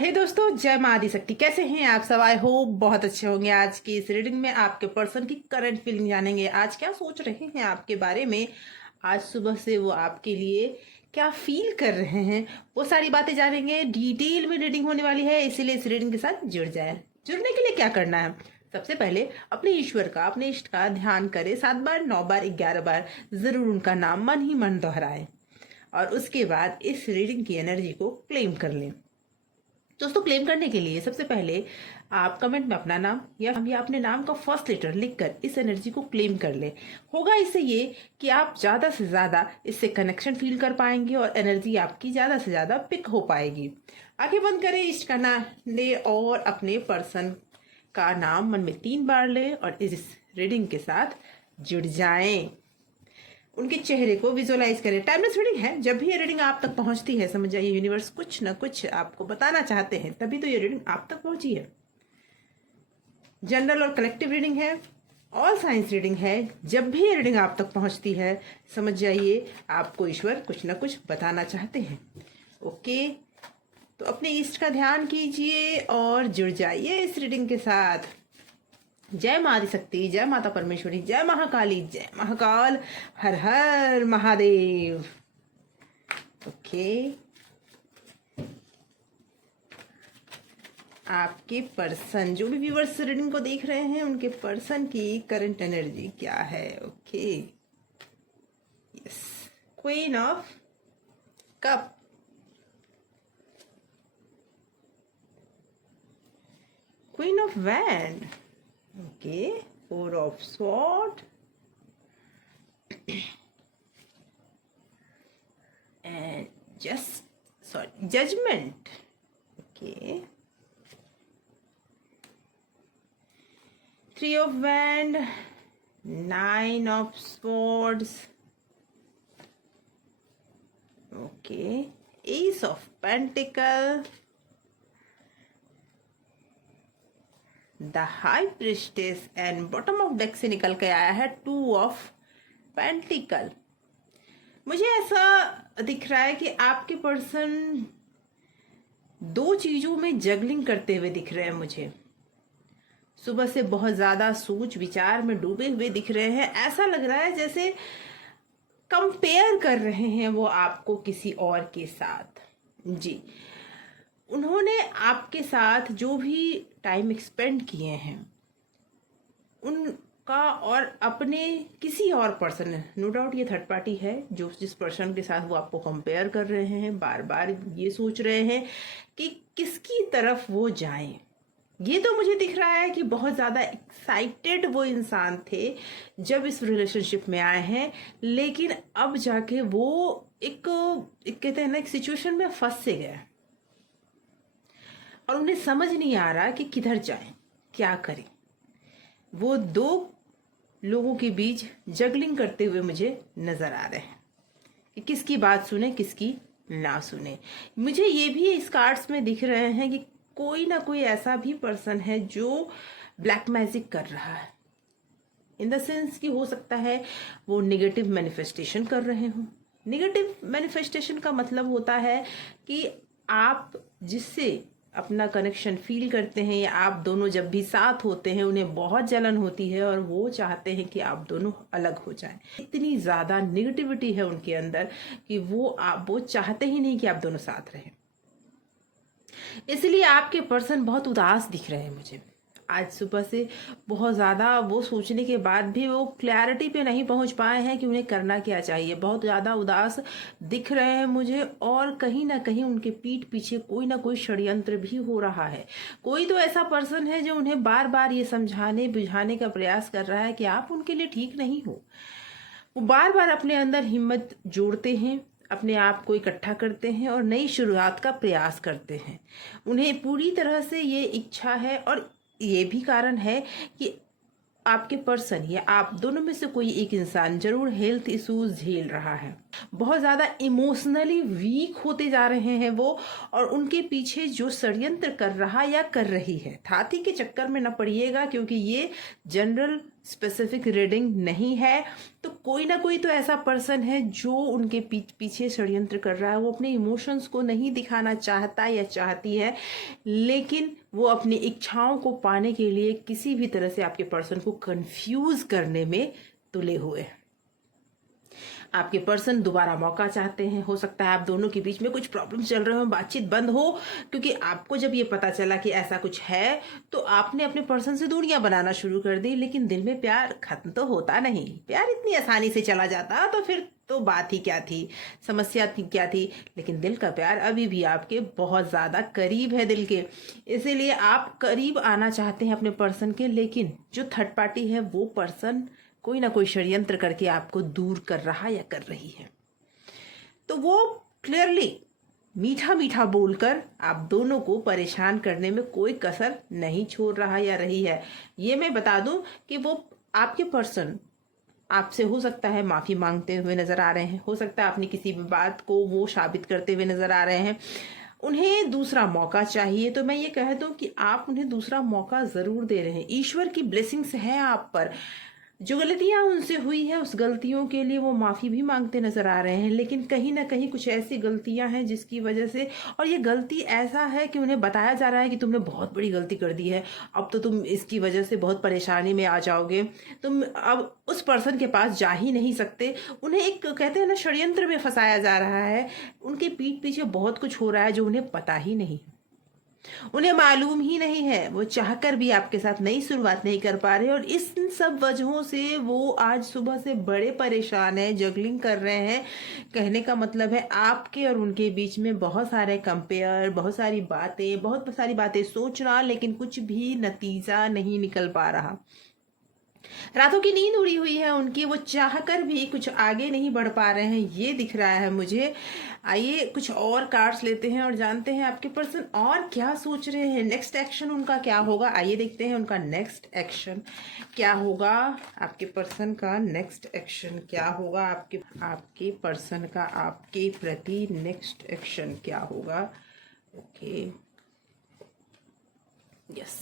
हे दोस्तों, जय माँ आदिशक्ति। कैसे हैं आप सब? आई होप बहुत अच्छे होंगे। आज की इस रीडिंग में आपके पर्सन की करंट फीलिंग जानेंगे। आज क्या सोच रहे हैं आपके बारे में, आज सुबह से वो आपके लिए क्या फील कर रहे हैं, वो सारी बातें जानेंगे। डिटेल में रीडिंग होने वाली है, इसीलिए इस रीडिंग के साथ जुड़ जाए। जुड़ने के लिए क्या करना है? सबसे पहले अपने ईश्वर का, अपने इष्ट का ध्यान करें 7 बार, 9 बार, 11 बार। जरूर उनका नाम मन ही मन दोहराएं और उसके बाद इस रीडिंग की एनर्जी को क्लेम कर लें। दोस्तों, क्लेम करने के लिए सबसे पहले आप कमेंट में अपना नाम या अपने नाम का फर्स्ट लेटर लिखकर इस एनर्जी को क्लेम कर ले। होगा इससे ये कि आप ज्यादा से ज्यादा इससे कनेक्शन फील कर पाएंगे और एनर्जी आपकी ज्यादा से ज्यादा पिक हो पाएगी। आंखें बंद करें, इष्ट का नाम ले और अपने पर्सन का नाम मन में 3 बार ले और इस रीडिंग के साथ जुड़ जाएं। उनके चेहरे को विजुअलाइज करें। टाइमलेस रीडिंग है, जब भी ये रीडिंग आप तक पहुंचती है समझ जाइए यूनिवर्स कुछ ना कुछ आपको बताना चाहते हैं, तभी तो ये रीडिंग आप तक पहुंची है। जनरल और कलेक्टिव रीडिंग है, ऑल साइंस रीडिंग है। जब भी ये रीडिंग आप तक पहुंचती है समझ जाइए आपको ईश्वर कुछ ना कुछ बताना चाहते हैं। ओके, तो अपने ईष्ट का ध्यान कीजिए और जुड़ जाइए इस रीडिंग के साथ। जय माँ आदिशक्ति, जय माता परमेश्वरी, जय महाकाली, जय महाकाल, हर हर महादेव। ओके, आपके पर्सन, जो भी व्यूअर्स रीडिंग को देख रहे हैं, उनके पर्सन की करंट एनर्जी क्या है? Okay, yes, queen of cup, queen of wand, okay, 4 of sword and judgment. Okay, 3 of wand, 9 of swords. Okay, ace of pentacle, the high priestess and bottom of deck से निकल के आया है 2 of pentacle. मुझे ऐसा दिख रहा है कि आपके पर्सन 2 चीजों में जगलिंग करते हुए दिख रहे हैं। मुझे सुबह से बहुत ज्यादा सोच विचार में डूबे हुए दिख रहे हैं। ऐसा लग रहा है जैसे कंपेयर कर रहे हैं वो आपको किसी और के साथ। जी, उन्होंने आपके साथ जो भी टाइम एक्सपेंड किए हैं उनका और अपने किसी और पर्सन, नो डाउट ये थर्ड पार्टी है, जो जिस पर्सन के साथ वो आपको कंपेयर कर रहे हैं, बार बार ये सोच रहे हैं कि किसकी तरफ वो जाएं। ये तो मुझे दिख रहा है कि बहुत ज़्यादा एक्साइटेड वो इंसान थे जब इस रिलेशनशिप में आए हैं, लेकिन अब जाके वो एक कहते हैं ना, एक सिचुएशन में फंस से गए और उन्हें समझ नहीं आ रहा कि किधर जाएं, क्या करें। वो 2 लोगों के बीच जगलिंग करते हुए मुझे नजर आ रहे हैं कि किसकी बात सुने किसकी ना सुने। मुझे ये भी इस कार्ड्स में दिख रहे हैं कि कोई ना कोई ऐसा भी पर्सन है जो ब्लैक मैजिक कर रहा है, इन द सेंस कि हो सकता है वो नेगेटिव मैनिफेस्टेशन कर रहे हो। नेगेटिव मैनिफेस्टेशन का मतलब होता है कि आप जिससे अपना कनेक्शन फील करते हैं या आप दोनों जब भी साथ होते हैं उन्हें बहुत जलन होती है और वो चाहते हैं कि आप दोनों अलग हो जाएं। इतनी ज्यादा नेगेटिविटी है उनके अंदर कि वो चाहते ही नहीं कि आप दोनों साथ रहें। इसलिए आपके पर्सन बहुत उदास दिख रहे हैं मुझे आज सुबह से। बहुत ज़्यादा वो सोचने के बाद भी वो क्लैरिटी पे नहीं पहुंच पाए हैं कि उन्हें करना क्या चाहिए। बहुत ज़्यादा उदास दिख रहे हैं मुझे और कहीं ना कहीं उनके पीठ पीछे कोई ना कोई षड्यंत्र भी हो रहा है। कोई तो ऐसा पर्सन है जो उन्हें बार बार ये समझाने बुझाने का प्रयास कर रहा है कि आप उनके लिए ठीक नहीं हो। वो बार बार अपने अंदर हिम्मत जोड़ते हैं, अपने आप को इकट्ठा करते हैं और नई शुरुआत का प्रयास करते हैं। उन्हें पूरी तरह से ये इच्छा है और ये भी कारण है कि आपके पर्सन या आप दोनों में से कोई एक इंसान जरूर हेल्थ इश्यूज झेल रहा है। बहुत ज़्यादा इमोशनली वीक होते जा रहे हैं वो, और उनके पीछे जो षड्यंत्र कर रहा या कर रही है, थाती के चक्कर में न पड़िएगा, क्योंकि ये जनरल स्पेसिफिक रीडिंग नहीं है। तो कोई ना कोई तो ऐसा पर्सन है जो उनके पीछे षड्यंत्र कर रहा है। वो अपने इमोशंस को नहीं दिखाना चाहता या चाहती है, लेकिन वो अपनी इच्छाओं को पाने के लिए किसी भी तरह से आपके पर्सन को कंफ्यूज करने में तुले हुए हैं। आपके पर्सन दोबारा मौका चाहते हैं। हो सकता है आप दोनों के बीच में कुछ प्रॉब्लम चल रहे हो, बातचीत बंद हो, क्योंकि आपको जब ये पता चला कि ऐसा कुछ है तो आपने अपने पर्सन से दूरियां बनाना शुरू कर दी। लेकिन दिल में प्यार खत्म तो होता नहीं, प्यार इतनी आसानी से चला जाता तो फिर तो बात ही क्या थी, समस्या थी क्या थी। लेकिन दिल का प्यार अभी भी आपके बहुत ज़्यादा करीब है दिल के, इसीलिए आप करीब आना चाहते हैं अपने पर्सन के। लेकिन जो थर्ड पार्टी है वो पर्सन कोई ना कोई षड्यंत्र करके आपको दूर कर रहा या कर रही है। तो वो क्लियरली मीठा मीठा बोलकर आप दोनों को परेशान करने में कोई कसर नहीं छोड़ रहा या रही है। ये मैं बता दूं कि वो आपके पर्सन आपसे हो सकता है माफ़ी मांगते हुए नज़र आ रहे हैं, हो सकता है अपनी किसी भी बात को वो साबित करते हुए नज़र आ रहे हैं। उन्हें दूसरा मौका चाहिए। तो मैं ये कह दूं कि आप उन्हें दूसरा मौका ज़रूर दे रहे हैं। ईश्वर की ब्लेसिंग्स है आप पर। जो गलतियां उनसे हुई है उस गलतियों के लिए वो माफ़ी भी मांगते नजर आ रहे हैं। लेकिन कहीं ना कहीं कुछ ऐसी गलतियां हैं जिसकी वजह से, और ये गलती ऐसा है कि उन्हें बताया जा रहा है कि तुमने बहुत बड़ी गलती कर दी है, अब तो तुम इसकी वजह से बहुत परेशानी में आ जाओगे, तुम अब उस पर्सन के पास जा ही नहीं सकते। उन्हें एक कहते हैं ना षड्यंत्र में फंसाया जा रहा है। उनके पीठ पीछे बहुत कुछ हो रहा है जो उन्हें पता ही नहीं, उन्हें मालूम ही नहीं है। वो चाहकर भी आपके साथ नई शुरुआत नहीं कर पा रहे, और इस सब वजहों से वो आज सुबह से बड़े परेशान हैं, जगलिंग कर रहे हैं। कहने का मतलब है आपके और उनके बीच में बहुत सारे कंपेयर, बहुत सारी बातें सोचना, लेकिन कुछ भी नतीजा नहीं निकल पा रहा। रातों की नींद उड़ी हुई है उनकी, वो चाहकर भी कुछ आगे नहीं बढ़ पा रहे हैं, ये दिख रहा है मुझे। आइए कुछ और कार्ड्स लेते हैं और जानते हैं आपके पर्सन और क्या सोच रहे हैं, नेक्स्ट एक्शन उनका क्या होगा। आइए देखते हैं उनका नेक्स्ट एक्शन क्या होगा। आपके पर्सन का नेक्स्ट एक्शन क्या होगा, आपके पर्सन का आपके प्रति नेक्स्ट एक्शन क्या होगा। Okay, yes,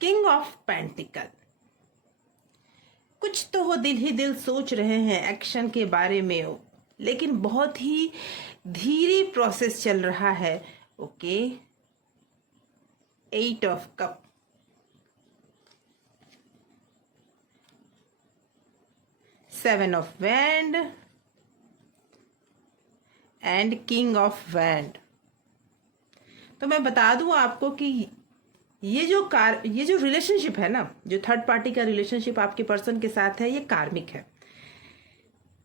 king of pentacle. कुछ तो वो दिल ही दिल सोच रहे हैं एक्शन के बारे में, लेकिन बहुत ही धीरे प्रोसेस चल रहा है। Okay, 8 of cup, seven of wand and king of wand. तो मैं बता दूं आपको कि ये जो रिलेशनशिप है ना, जो थर्ड पार्टी का रिलेशनशिप आपके पर्सन के साथ है, ये कार्मिक है।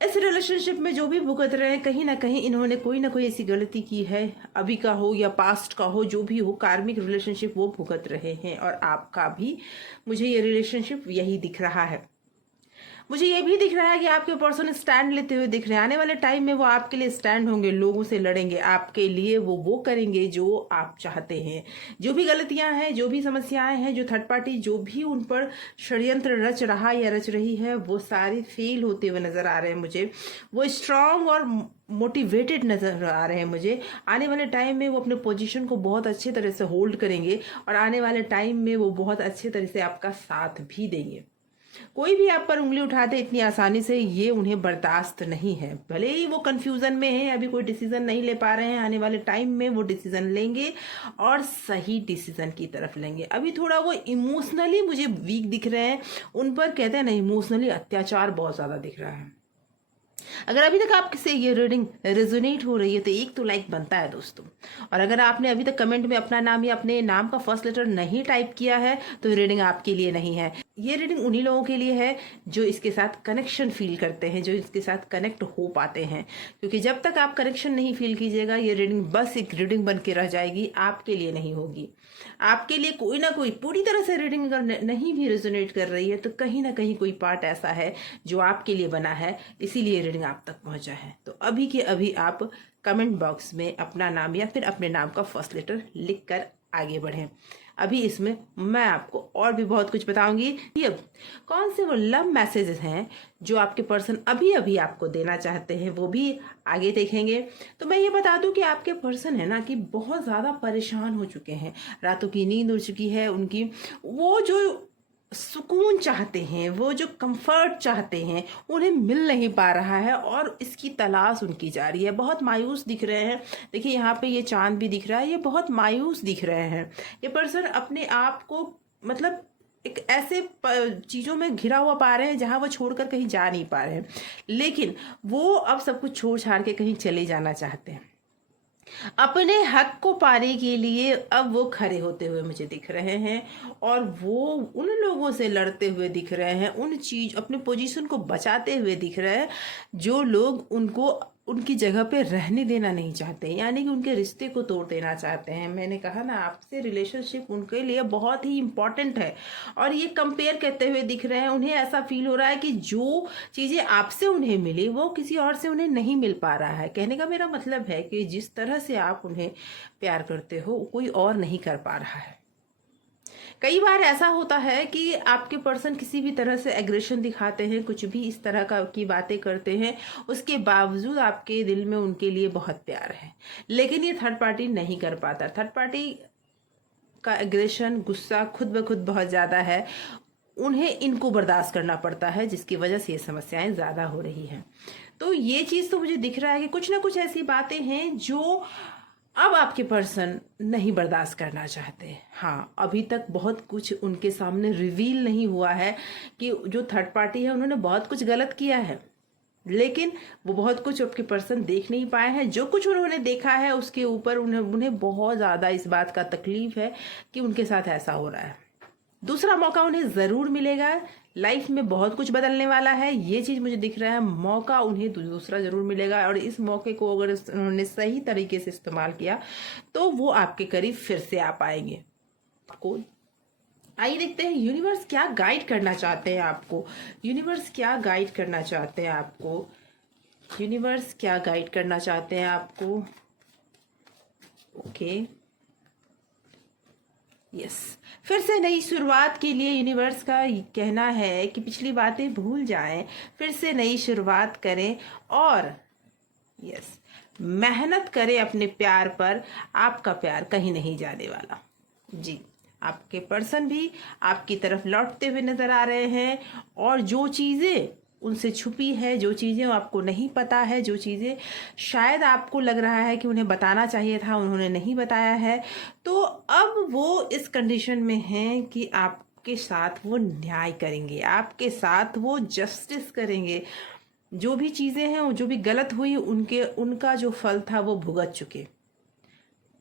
इस रिलेशनशिप में जो भी भुगत रहे हैं, कहीं ना कहीं इन्होंने कोई ना कोई ऐसी गलती की है, अभी का हो या पास्ट का हो, जो भी हो, कार्मिक रिलेशनशिप वो भुगत रहे हैं। और आपका भी मुझे ये रिलेशनशिप यही दिख रहा है। मुझे ये भी दिख रहा है कि आपके पर्सन स्टैंड लेते हुए दिख रहे हैं। आने वाले टाइम में वो आपके लिए स्टैंड होंगे, लोगों से लड़ेंगे आपके लिए, वो करेंगे जो आप चाहते हैं। जो भी गलतियां हैं, जो भी समस्याएं हैं, जो थर्ड पार्टी जो भी उन पर षड्यंत्र रच रहा या रच रही है, वो सारे फेल होते हुए नजर आ रहे हैं मुझे। वो स्ट्रांग और मोटिवेटेड नजर आ रहे हैं मुझे। आने वाले टाइम में वो अपने पोजीशन को बहुत अच्छे तरह से होल्ड करेंगे, और आने वाले टाइम में वो बहुत अच्छे तरह से आपका साथ भी देंगे। कोई भी आप पर उंगली उठाते इतनी आसानी से, ये उन्हें बर्दाश्त नहीं है। भले ही वो कंफ्यूजन में है, अभी कोई डिसीजन नहीं ले पा रहे हैं, आने वाले टाइम में वो डिसीजन लेंगे और सही डिसीजन की तरफ लेंगे। अभी थोड़ा वो इमोशनली मुझे वीक दिख रहे हैं, उन पर कहते हैं ना इमोशनली अत्याचार बहुत ज्यादा दिख रहा है। अगर अभी तक आपसे ये रीडिंग रेजोनेट हो रही है तो एक तो लाइक बनता है दोस्तों। और अगर आपने अभी तक कमेंट में अपना नाम या अपने नाम का फर्स्ट लेटर नहीं टाइप किया है तो रीडिंग आपके लिए नहीं है। ये रीडिंग उन्हीं लोगों के लिए है जो इसके साथ कनेक्शन फील करते हैं, जो इसके साथ कनेक्ट हो पाते हैं। क्योंकि जब तक आप कनेक्शन नहीं फील कीजिएगा, ये रीडिंग बस एक रीडिंग बन के रह जाएगी, आपके लिए नहीं होगी। आपके लिए कोई ना कोई, पूरी तरह से रीडिंग अगर नहीं भी रेजोनेट कर रही है तो कहीं ना कहीं कोई पार्ट ऐसा है जो आपके लिए बना है, इसीलिए रीडिंग आप तक पहुंचा है। तो अभी के अभी आप कमेंट बॉक्स में अपना नाम या फिर अपने नाम का फर्स्ट लेटर लिख कर आगे बढ़ें। अभी इसमें मैं आपको और भी बहुत कुछ बताऊंगी। ये कौन से वो लव मैसेजेस हैं जो आपके पर्सन अभी अभी आपको देना चाहते हैं, वो भी आगे देखेंगे। तो मैं ये बता दूं कि आपके पर्सन है ना कि बहुत ज़्यादा परेशान हो चुके हैं, रातों की नींद उड़ चुकी है उनकी। वो जो सुकून चाहते हैं, वो जो कंफर्ट चाहते हैं, उन्हें मिल नहीं पा रहा है और इसकी तलाश उनकी जा रही है। बहुत मायूस दिख रहे हैं। देखिए यहाँ पे ये चांद भी दिख रहा है, ये बहुत मायूस दिख रहे हैं। ये पर्सन अपने आप को मतलब एक ऐसे चीज़ों में घिरा हुआ पा रहे हैं जहां वो छोड़कर कहीं जा नहीं पा रहे हैं, लेकिन वो अब सब कुछ छोड़ छाड़ के कहीं चले जाना चाहते हैं। अपने हक को पाने के लिए अब वो खड़े होते हुए मुझे दिख रहे हैं और वो उन लोगों से लड़ते हुए दिख रहे हैं, उन चीज अपने पोजीशन को बचाते हुए दिख रहे हैं जो लोग उनको उनकी जगह पे रहने देना नहीं चाहते, यानी कि उनके रिश्ते को तोड़ देना चाहते हैं। मैंने कहा ना, आपसे रिलेशनशिप उनके लिए बहुत ही इम्पोर्टेंट है और ये कंपेयर करते हुए दिख रहे हैं। उन्हें ऐसा फील हो रहा है कि जो चीज़ें आपसे उन्हें मिली वो किसी और से उन्हें नहीं मिल पा रहा है। कहने का मेरा मतलब है कि जिस तरह से आप उन्हें प्यार करते हो कोई और नहीं कर पा रहा है। कई बार ऐसा होता है कि आपके पर्सन किसी भी तरह से एग्रेशन दिखाते हैं, कुछ भी इस तरह की बातें करते हैं, उसके बावजूद आपके दिल में उनके लिए बहुत प्यार है, लेकिन ये थर्ड पार्टी नहीं कर पाता। थर्ड पार्टी का एग्रेशन, गुस्सा खुद ब खुद बहुत ज़्यादा है, उन्हें इनको बर्दाश्त करना पड़ता है, जिसकी वजह से ये समस्याएं ज़्यादा हो रही हैं। तो ये चीज़ तो मुझे दिख रहा है कि कुछ ना कुछ ऐसी बातें हैं जो अब आपके पर्सन नहीं बर्दाश्त करना चाहते। हाँ, अभी तक बहुत कुछ उनके सामने रिवील नहीं हुआ है कि जो थर्ड पार्टी है उन्होंने बहुत कुछ गलत किया है, लेकिन वो बहुत कुछ आपके पर्सन देख नहीं पाए हैं। जो कुछ उन्होंने देखा है उसके ऊपर उन्हें बहुत ज़्यादा इस बात का तकलीफ है कि उनके साथ ऐसा हो रहा है। दूसरा मौका उन्हें ज़रूर मिलेगा, लाइफ में बहुत कुछ बदलने वाला है, ये चीज़ मुझे दिख रहा है। मौका उन्हें दूसरा ज़रूर मिलेगा और इस मौके को अगर उन्होंने सही तरीके से इस्तेमाल किया तो वो आपके करीब फिर से आ पाएंगे। आपको आइए देखते हैं यूनिवर्स क्या गाइड करना चाहते हैं आपको। यूनिवर्स क्या गाइड करना चाहते हैं आपको। यूनिवर्स क्या गाइड करना चाहते हैं आपको। ओके, यस, फिर से नई शुरुआत के लिए यूनिवर्स का कहना है कि पिछली बातें भूल जाएं, फिर से नई शुरुआत करें और यस, मेहनत करें अपने प्यार पर। आपका प्यार कहीं नहीं जाने वाला। जी, आपके पर्सन भी आपकी तरफ लौटते हुए नजर आ रहे हैं और जो चीज़ें उनसे छुपी है, जो चीज़ें आपको नहीं पता है, जो चीज़ें शायद आपको लग रहा है कि उन्हें बताना चाहिए था उन्होंने नहीं बताया है, तो अब वो इस कंडीशन में हैं कि आपके साथ वो न्याय करेंगे, आपके साथ वो जस्टिस करेंगे। जो भी चीज़ें हैं, जो भी गलत हुई, उनका जो फल था वो भुगत चुके।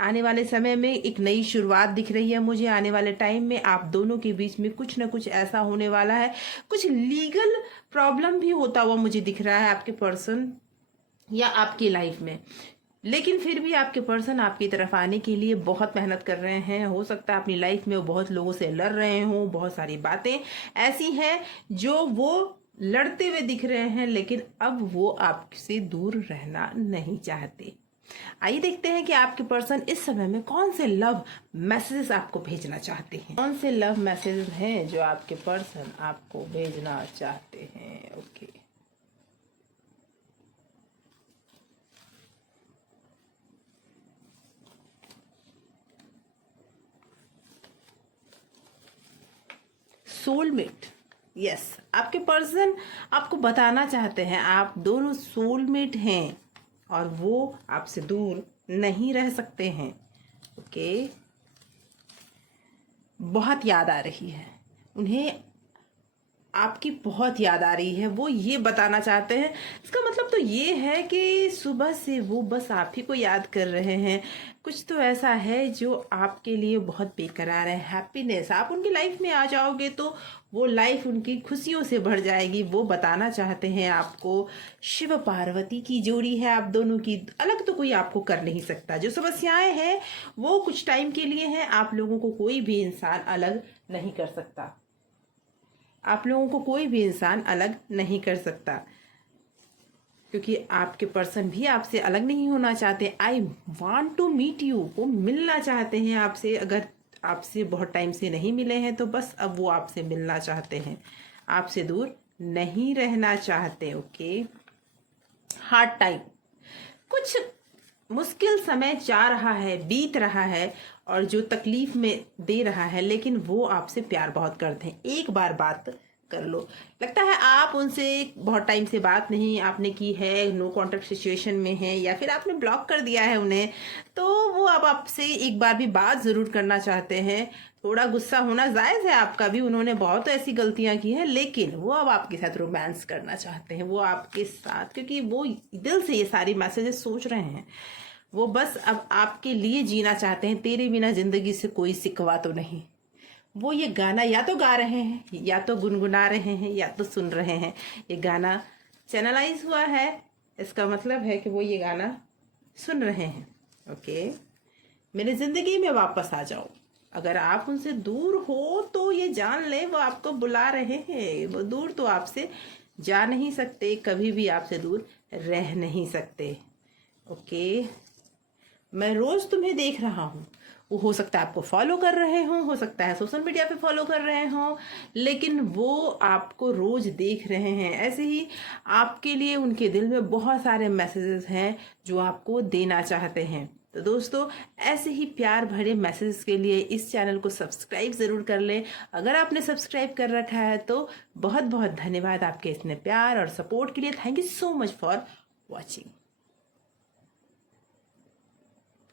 आने वाले समय में एक नई शुरुआत दिख रही है मुझे। आने वाले टाइम में आप दोनों के बीच में कुछ ना कुछ ऐसा होने वाला है। कुछ लीगल प्रॉब्लम भी होता हुआ मुझे दिख रहा है आपके पर्सन या आपकी लाइफ में, लेकिन फिर भी आपके पर्सन आपकी तरफ आने के लिए बहुत मेहनत कर रहे हैं। हो सकता है अपनी लाइफ में वो बहुत लोगों से लड़ रहे हों, बहुत सारी बातें ऐसी हैं जो वो लड़ते हुए दिख रहे हैं, लेकिन अब वो आपसे दूर रहना नहीं चाहते। आइए देखते हैं कि आपके पर्सन इस समय में कौन से लव मैसेजेस आपको भेजना चाहते हैं। कौन से लव मैसेजेस हैं जो आपके पर्सन आपको भेजना चाहते हैं। ओके, सोलमेट, यस, आपके पर्सन आपको बताना चाहते हैं आप दोनों सोलमेट हैं और वो आपसे दूर नहीं रह सकते हैं। ओके, बहुत याद आ रही है उन्हें, आपकी बहुत याद आ रही है, वो ये बताना चाहते हैं। इसका मतलब तो ये है कि सुबह से वो बस आप ही को याद कर रहे हैं। कुछ तो ऐसा है जो आपके लिए बहुत बेकरार है। हैप्पीनेस, आप उनकी लाइफ में आ जाओगे तो वो लाइफ उनकी खुशियों से भर जाएगी। वो बताना चाहते हैं आपको। शिव पार्वती की जोड़ी है आप दोनों की, अलग तो कोई आपको कर नहीं सकता। जो समस्याएं हैं वो कुछ टाइम के लिए हैं, आप लोगों को कोई भी इंसान अलग नहीं कर सकता। आप लोगों को कोई भी इंसान अलग नहीं कर सकता, क्योंकि आपके पर्सन भी आपसे अलग नहीं होना चाहते। I want to meet you, वो मिलना चाहते हैं आपसे। अगर आपसे बहुत टाइम से नहीं मिले हैं, तो बस अब वो आपसे मिलना चाहते हैं, आपसे दूर नहीं रहना चाहते। ओके, हार्ड टाइम, कुछ मुश्किल समय जा रहा है, बीत रहा है, और जो तकलीफ में दे रहा है, लेकिन वो आपसे प्यार बहुत करते हैं। एक बार बात कर लो। लगता है आप उनसे बहुत टाइम से बात नहीं आपने की है, नो कांटेक्ट सिचुएशन में है, या फिर आपने ब्लॉक कर दिया है उन्हें, तो वो अब आपसे एक बार भी बात ज़रूर करना चाहते हैं। थोड़ा गुस्सा होना जायज़ है आपका भी, उन्होंने बहुत ऐसी गलतियां की हैं, लेकिन वो अब आपके साथ रोमांस करना चाहते हैं, वो आपके साथ, क्योंकि वो दिल से ये सारी मैसेजेस सोच रहे हैं। वो बस अब आपके लिए जीना चाहते हैं, तेरे बिना जिंदगी से कोई सिकवा तो नहीं। वो ये गाना या तो गा रहे हैं, या तो गुनगुना रहे हैं, या तो सुन रहे हैं। ये गाना चैनलाइज हुआ है, इसका मतलब है कि वो ये गाना सुन रहे हैं। ओके, मेरी जिंदगी में वापस आ जाओ। अगर आप उनसे दूर हो तो ये जान ले वो आपको बुला रहे हैं। वो दूर तो आपसे जा नहीं सकते, कभी भी आपसे दूर रह नहीं सकते। ओके, मैं रोज तुम्हें देख रहा हूँ। वो हो सकता है आपको फॉलो कर रहे हों, हो सकता है सोशल मीडिया पे फॉलो कर रहे हों, लेकिन वो आपको रोज देख रहे हैं। ऐसे ही आपके लिए उनके दिल में बहुत सारे मैसेजेस हैं जो आपको देना चाहते हैं। तो दोस्तों, ऐसे ही प्यार भरे मैसेजेस के लिए इस चैनल को सब्सक्राइब ज़रूर कर लें। अगर आपने सब्सक्राइब कर रखा है तो बहुत बहुत धन्यवाद आपके इतने प्यार और सपोर्ट के लिए। Thank you so much for watching.